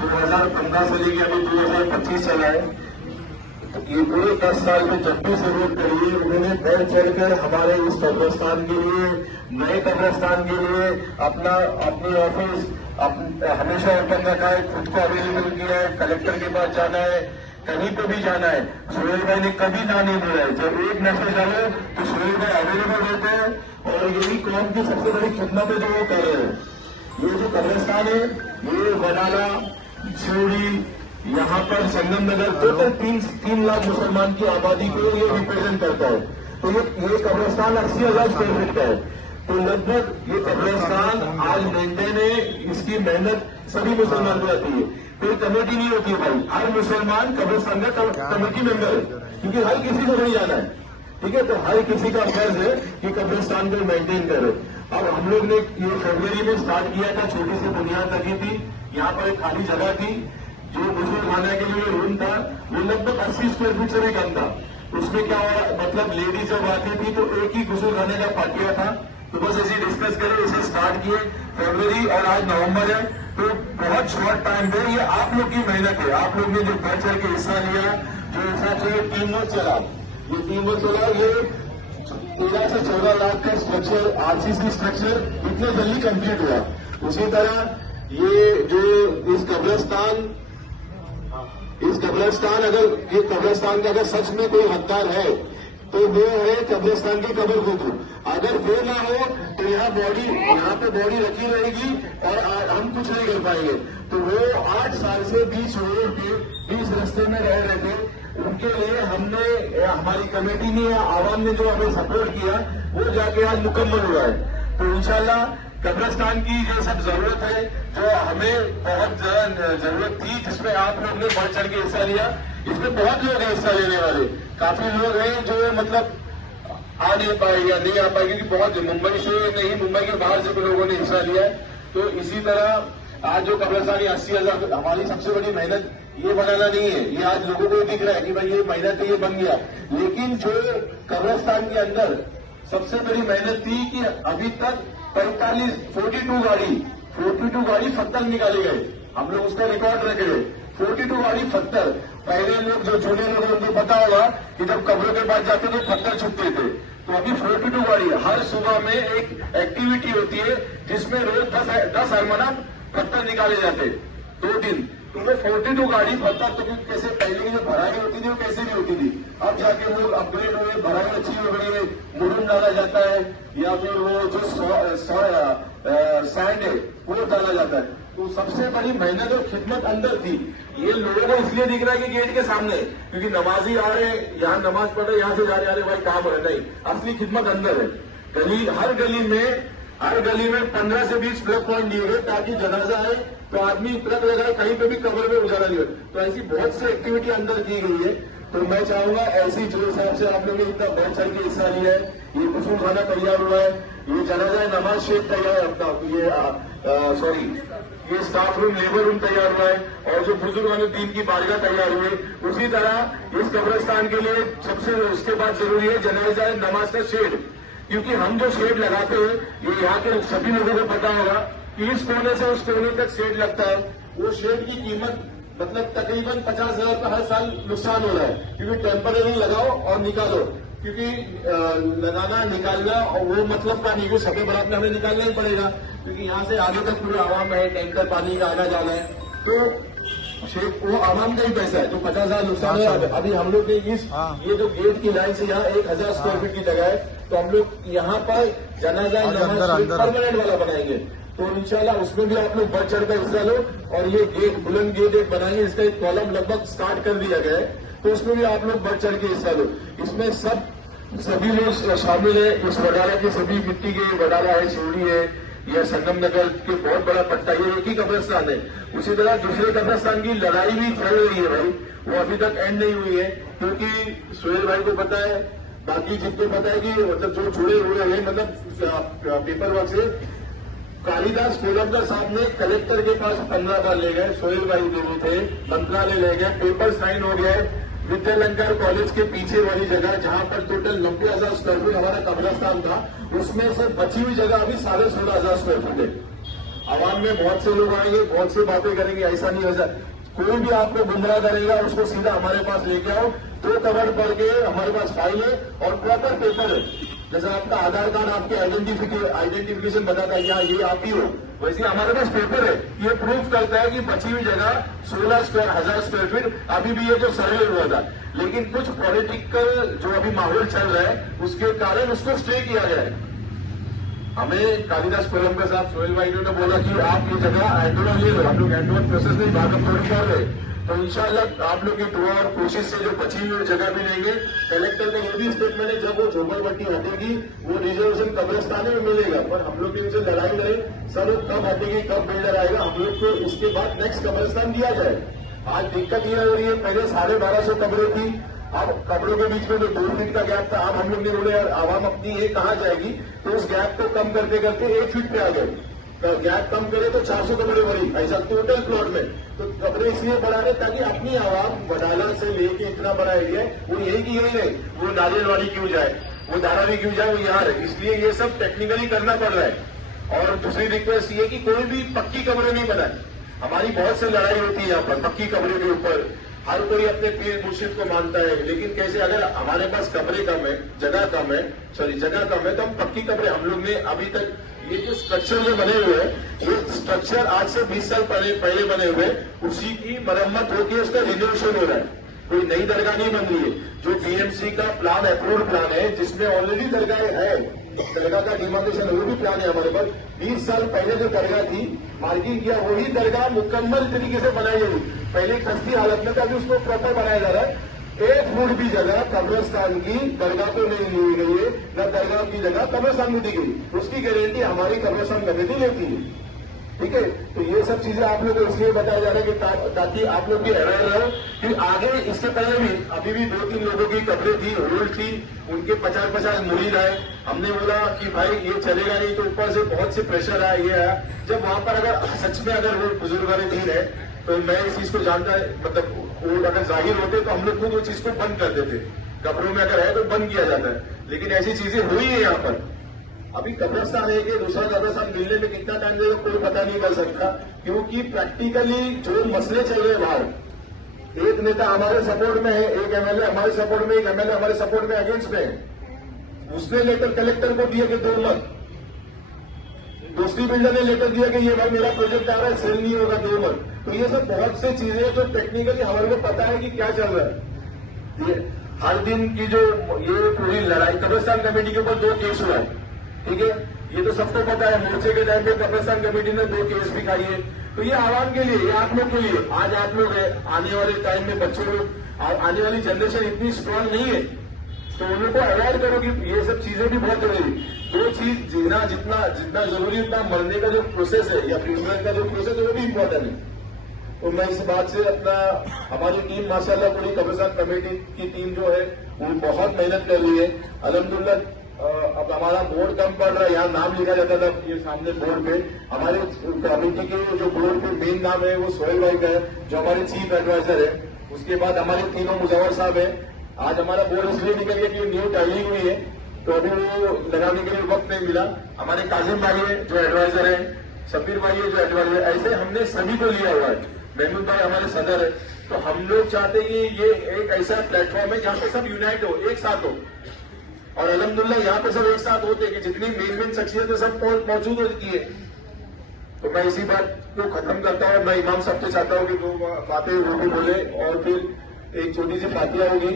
2015 से लेकर अभी 2025 चला है। ये पूरे 10 साल में जब भी जरूरत पड़ी है उन्होंने बढ़ चढ़कर हमारे इस कब्रिस्तान के लिए, नए कब्रिस्तान के लिए अपनी ऑफिस हमेशा ओपन रखा है, खुद को अवेलेबल किया है। कलेक्टर के पास जाना है, कहीं पे भी जाना है, सोहेल भाई ने कभी ना नहीं बोला है। जब एक मैसेज आए तो सोहेल भाई अवेलेबल रहते हैं और यही कौम की सबसे बड़ी खिदमत है जो वो कर रहे हैं। ये जो कब्रिस्तान है ये वडाला, सिवड़ी, यहाँ पर संगम नगर टोटल 3 लाख मुसलमान की आबादी को ये रिप्रेजेंट करता है। तो ये कब्रिस्तान 80,000 स्क्वायर फीट का है। तो लगभग ये कब्रिस्तान आज मेंटेन है, इसकी मेहनत सभी मुसलमान को आती है। कोई कमेटी नहीं होती है भाई, हर मुसलमान कब्रिस्तान का कमेटी मेंबर है, क्योंकि हर किसी को नहीं जाना है। ठीक है, तो हर किसी का फर्ज है कि कब्रिस्तान को मेंटेन करे। अब हम लोग ने ये फरवरी में स्टार्ट किया था, छोटी सी बुनियाद रखी थी, यहाँ पर एक खाली जगह थी, जो गुस्ल खाने के लिए रूम था वो लगभग 80 स्क्वायर फीट से भी कम था। उसमें क्या हुआ, मतलब लेडीज जब आती थी तो एक ही गुस्ल खाने का पाटिया था। तो बस ऐसे डिस्कस करें, इसे स्टार्ट किए फरवरी और आज नवंबर है। तो बहुत शॉर्ट टाइम पे ये आप लोग की मेहनत है, आप लोग ने जो बढ़ चढ़ के हिस्सा लिया, जो हिसाब से ये टीम वर्क चला, ये 13 से 14 लाख का स्ट्रक्चर, आरसीसी स्ट्रक्चर इतने जल्दी कंप्लीट हुआ। उसी तरह ये जो इस कब्रिस्तान अगर सच में कोई हकदार है तो वो है कब्रिस्तान की कब्र खुद। अगर वो ना हो तो यहाँ पे बॉडी रखी रहेगी और हम कुछ नहीं कर पाएंगे। तो वो 8 साल से 20 रोड पे 20 रास्ते में रह रहे थे, उनके लिए हमने, हमारी कमेटी ने, आवाम ने जो हमें सपोर्ट किया वो जाके आज मुकम्मल हुआ है। तो इंशाल्लाह कब्रिस्तान की ये सब जरूरत है जो हमें बहुत जरूरत थी, जिसमें आप लोग ने बढ़ चढ़ के हिस्सा लिया। इसमें बहुत लोग हैं हिस्सा लेने वाले, काफी लोग हैं जो मतलब आ नहीं पाए या नहीं आ पाए, क्योंकि बहुत मुंबई से नहीं, मुंबई के बाहर से भी लोगों ने हिस्सा लिया है। तो इसी तरह आज जो कब्रिस्तान 80,000, हमारी सबसे बड़ी मेहनत ये बनाना नहीं है, ये आज लोगों को दिख रहा है कि भाई ये मेहनत है, ये बन गया। लेकिन जो कब्रिस्तान के अंदर सबसे बड़ी मेहनत थी कि अभी तक 42 गाड़ी पत्थर निकाले गए, हम लोग उसका रिकॉर्ड रख रहे। 42 गाड़ी पत्थर, पहले लोग जो जूने लोग उनको पता होगा कि जब कब्रों के पास जाते तो पत्थर छुपते थे। तो अभी 42 गाड़ी, हर सुबह में एक एक्टिविटी होती है जिसमें रोज 10 अरमना पत्थर निकाले जाते 2 दिन। तो वो 42 गाड़ी पत्थर, तो कैसे पहले की जो भराई होती थी वो कैसे नहीं होती थी, अब जाके वो अपग्रेड हो गए, भराई अच्छी हो गई है, मुरुम डाला जाता है या फिर वो जो सैंड है वो डाला जाता है। तो सबसे बड़ी मेहनत और खिदमत अंदर थी। ये लोगों को इसलिए दिख रहा है कि गेट के सामने, क्योंकि नमाजी आ रहे, यहाँ नमाज पढ़ रहे, यहाँ से जा रहे, अरे भाई काम हो रहा, नहीं, असली खिदमत अंदर है। हर गली में 15 से 20 प्लग पॉइंट दिए गए ताकि जनाजा आए तो आदमी प्लग लगाए, कहीं पे भी कब्र में उजाला नहीं हो। तो ऐसी बहुत सी एक्टिविटी अंदर की गई है। तो मैं चाहूंगा ऐसी जो हिसाब से आप लोगों ने इतना बढ़ चढ़ के हिस्सा लिया है, ये गुस्ल खाना तैयार हुआ है, ये जनाजा नमाज शेख तैयार है अपना, ये स्टाफ रूम, लेबर रूम तैयार हुआ है, और जो बुजुर्गान दीन की बारगाह तैयार हुई। उसी तरह इस कब्रिस्तान के लिए सबसे उसके बाद जरूरी है जनाजा नमाज का शेड, क्योंकि हम जो शेड लगाते हैं ये यहाँ के सभी लोगों को पता होगा कि इस कोने से उस कोने तक शेड लगता है। वो शेड की कीमत मतलब तकरीबन 50,000 का हर साल नुकसान हो रहा है, क्योंकि टेम्पररी लगाओ और निकालो, क्योंकि लगाना निकालना और वो मतलब का नहीं, वो सभी बरात में हमें निकालना ही पड़ेगा, क्योंकि यहाँ से आगे तक पूरे आवाम है, टैंकर पानी का आना जाना है, तो शेख वो आवाम का ही पैसा है। तो 50,000 नुकसान है। अभी हम लोग ने ये जो गेट की लाइन से यहाँ 1,000 स्क्वायर फीट की जगह है, तो हम लोग यहाँ पर जनाजा नमाज परमानेंट वाला बनाएंगे। तो इंशाल्लाह उसमें भी आप लोग बढ़ चढ़ कर हिस्सा लो। और ये गेट, बुलंद गेट एक बनाएंगे, इसका एक कॉलम लगभग स्टार्ट कर दिया गया है, तो उसमें भी आप लोग बढ़ चढ़ के हिस्सा लो। इसमें सभी लोग शामिल है। इस वडाला की सभी मिट्टी के, वडाला है, शिवड़ी है, यह संगम नगर के बहुत बड़ा पट्टा, ये एक ही कब्रिस्तान है। उसी तरह दूसरे कब्रिस्तान की लड़ाई भी चल रही है भाई, वो अभी तक एंड नहीं हुई है, क्योंकि सोहेल भाई को पता है, बाकी जिनको पता है कि मतलब जो जुड़े हुए हैं मतलब पेपर वर्क से, कालिदास कोलंबर साहब ने कलेक्टर के पास 15 बार ले गए, सोहेल भाई जो थे मंत्रालय ले गए, पेपर साइन हो गए। विद्यालंकर कॉलेज के पीछे वाली जगह जहां पर टोटल 90,000 स्क्वायर फीट हमारा कब्रिस्तान था, उसमें से बची हुई जगह अभी 16,500 स्क्वायर फीट है। आवाम में बहुत से लोग आएंगे, बहुत सी बातें करेंगे, ऐसा नहीं हो जाए। कोई भी आपको गुमराह करेगा उसको सीधा हमारे पास लेके आओ, तो कवर पढ़ के हमारे पास फाइल है और प्रॉपर पेपर है। जैसा आपका आधार कार्ड आपके आइडेंटिफिकेशन बताता है कि हाँ ये आप ही हो, वैसे हमारे पास पेपर है, ये प्रूफ करता है कि बची हुई जगह 16,000 स्क्वायर फीट अभी भी ये जो सर्वे हुआ था, लेकिन कुछ पॉलिटिकल जो अभी माहौल चल रहा है उसके कारण उसको स्टे किया गया है। हमें कालिदास कोलंबकर साहब सोहेल भाई ने बोला कि आप ये जगह हैंडओवर ले लो, हम लोग हैंडओवर प्रोसेस में भागम दौड़ कर रहे, तो इंशाल्लाह आप लोग की दुआ और कोशिश से जो बची हुई जगह भी लेंगे। कलेक्टर ने ये भी स्टेटमेंट है, जब वो झोपड़पट्टी हटेगी वो रिजर्वेशन कब्रिस्तान में मिलेगा, पर हम लोग के उनसे लड़ाई करें सर, कब हटेगी, कब बिल्डर आएगा, हम लोग को इसके बाद नेक्स्ट कब्रिस्तान दिया जाए। आज दिक्कत ये हो रही है, पहले 1250 कब्रें थी, अब कब्रों के बीच में जो 2 फीट का गैप था, अब हम लोग ने बोले यार आवाम अपनी ये कहाँ जाएगी, तो उस गैप को कम करते करते 1 फीट पे आ गए। तो गैप कम करे तो 400 कब्रें भरी, ऐसा टोटल प्लॉट में। तो कब्रें इसलिए बढ़ा रहे ताकि अपनी आवाम वडाला से लेके इतना बड़ा एरिया है, वो यही की यही नहीं, वो नारियलवाड़ी क्यों जाए, वो धारावी क्यों जाए, वो यहाँ है। इसलिए ये सब टेक्निकली करना पड़ रहा है। और दूसरी रिक्वेस्ट ये कि कोई भी पक्की कब्रें नहीं बनाए। हमारी बहुत सी लड़ाई होती है यहाँ पर पक्की कब्रों के ऊपर, हर कोई अपने पीर मुर्शिद को मानता है, लेकिन कैसे अगर हमारे पास कब्रें कम है, जगह कम है, तो हम पक्की कब्रें, हम लोग ने अभी तक ये जो स्ट्रक्चर जो बने हुए हैं, ये स्ट्रक्चर आज से 20 साल पहले बने हुए, उसी की मरम्मत होकर उसका रिनोवेशन हो रहा है, कोई नई दरगाह नहीं बन रही है। जो बीएमसी का प्लान अप्रूव्ड प्लान है, जिसमें ऑलरेडी दरगाहें है, दरगाह का डिमार्केशन वो भी प्लान है हमारे पास। 20 साल पहले जो दरगाह थी मार्किंग किया, वही दरगाह मुकम्मल तरीके से बनाई गई, पहले खस्ती हालत में था, अभी उसको प्रॉपर बनाया जा रहा है। 1 फुट भी जगह कब्रिस्तान की दरगाह को नहीं ली गई है, न दरगाह की जगह कब्रिस्तान में दी गई, उसकी गारंटी हमारी कब्रिस्तान कमेटी लेती है। ठीक है, तो ये सब चीजें आप लोग को इसलिए बताया जा रहा है कि ताकि आप लोग भी अवेयर रहो कि आगे इससे पहले भी अभी भी 2-3 लोगों की कब्रें थी, होल्ड थी, उनके 50-50 मुरीद आए। हमने बोला कि भाई ये चलेगा नहीं, तो ऊपर से बहुत से प्रेशर आया, ये आया। जब वहां पर अगर सच में अगर वो बुजुर्गाने दीन है, तो मैं इस चीज को जानता है, मतलब वो अगर जाहिर होते तो हम लोग खुद वो चीज को बंद कर देते। कब्रों में अगर है तो बंद किया जाता है, लेकिन ऐसी चीजें हुई है यहाँ पर। अभी कब्रिस्तान है कि दूसरा कब्रिस्तान मिलने में कितना टाइम लगेगा कोई पता नहीं कर सकता, क्योंकि प्रैक्टिकली जो मसले चल रहे बाहर, एक नेता हमारे सपोर्ट में है, एक एमएलए हमारे सपोर्ट में, एक एमएलए हमारे सपोर्ट में अगेंस्ट में है। उसने लेटर कलेक्टर को दिया कि 2 मत, दूसरी बिल्डर ने लेटर दिया कि ये भाई मेरा प्रोजेक्ट आ रहा है, सेल नहीं होगा, 2 मत। तो ये सब बहुत से चीजें जो टेक्निकली हमारे को पता है कि क्या चल रहा है। ये हर दिन की जो ये पूरी लड़ाई, कब्रिस्तान कमेटी के ऊपर 2 केस हुआ है, ठीक है, ये तो सबको पता है। मोर्चे के टाइम पे कब्रिस्तान कमेटी ने 2 केस भी खाई है। तो ये आवाम के लिए, ये आप लोग के लिए, आज आप लोग है, आने वाले टाइम में बच्चों लोग, आने वाली जनरेशन इतनी स्ट्रांग नहीं है, तो उन लोग को अवेयर करो कि ये सब चीजें भी बहुत जरूरी। 2 चीज जीना जितना जरूरी, उतना मरने का जो प्रोसेस है या फ्यूनरल का जो प्रोसेस है वो भी इम्पोर्टेंट है। तो मैं इस बात से अपना, हमारी टीम माशाल्लाह पूरी कब्रिस्तान कमेटी की टीम जो है वो बहुत मेहनत कर रही है अल्हम्दुलिल्लाह। अब हमारा बोर्ड कम पड़ रहा है, यहाँ नाम लिखा जाता था ये सामने बोर्ड पे, हमारे कमेटी के जो बोर्ड पे मेन नाम है वो सोहेल भाई का है, जो हमारे चीफ एडवाइजर है। उसके बाद हमारे तीनों मुजव्वर साहब है। आज हमारा बोर्ड इसलिए निकल गया कि न्यू टाइलिंग हुई है, तो अभी वो लगाने के लिए वक्त नहीं मिला। हमारे काजिम भाई है जो एडवाइजर है, शबीर भाई है जो एडवाइजर है, ऐसे हमने सभी को लिया हुआ है। महमूद भाई हमारे सदर है। तो हम लोग चाहते हैं कि ये एक ऐसा प्लेटफॉर्म है जहाँ पे सब यूनाइट हो, एक साथ हो, और अल्हम्दुलिल्लाह यहाँ पे सब एक साथ होते हैं कि जितनी मेन शख्सियत सब मौजूद होती है। तो मैं इसी बात को खत्म करता हूँ। मैं इमाम साहब से चाहता हूँ कि 2 बातें वो भी बोले और फिर एक छोटी सी फातिहा होगी।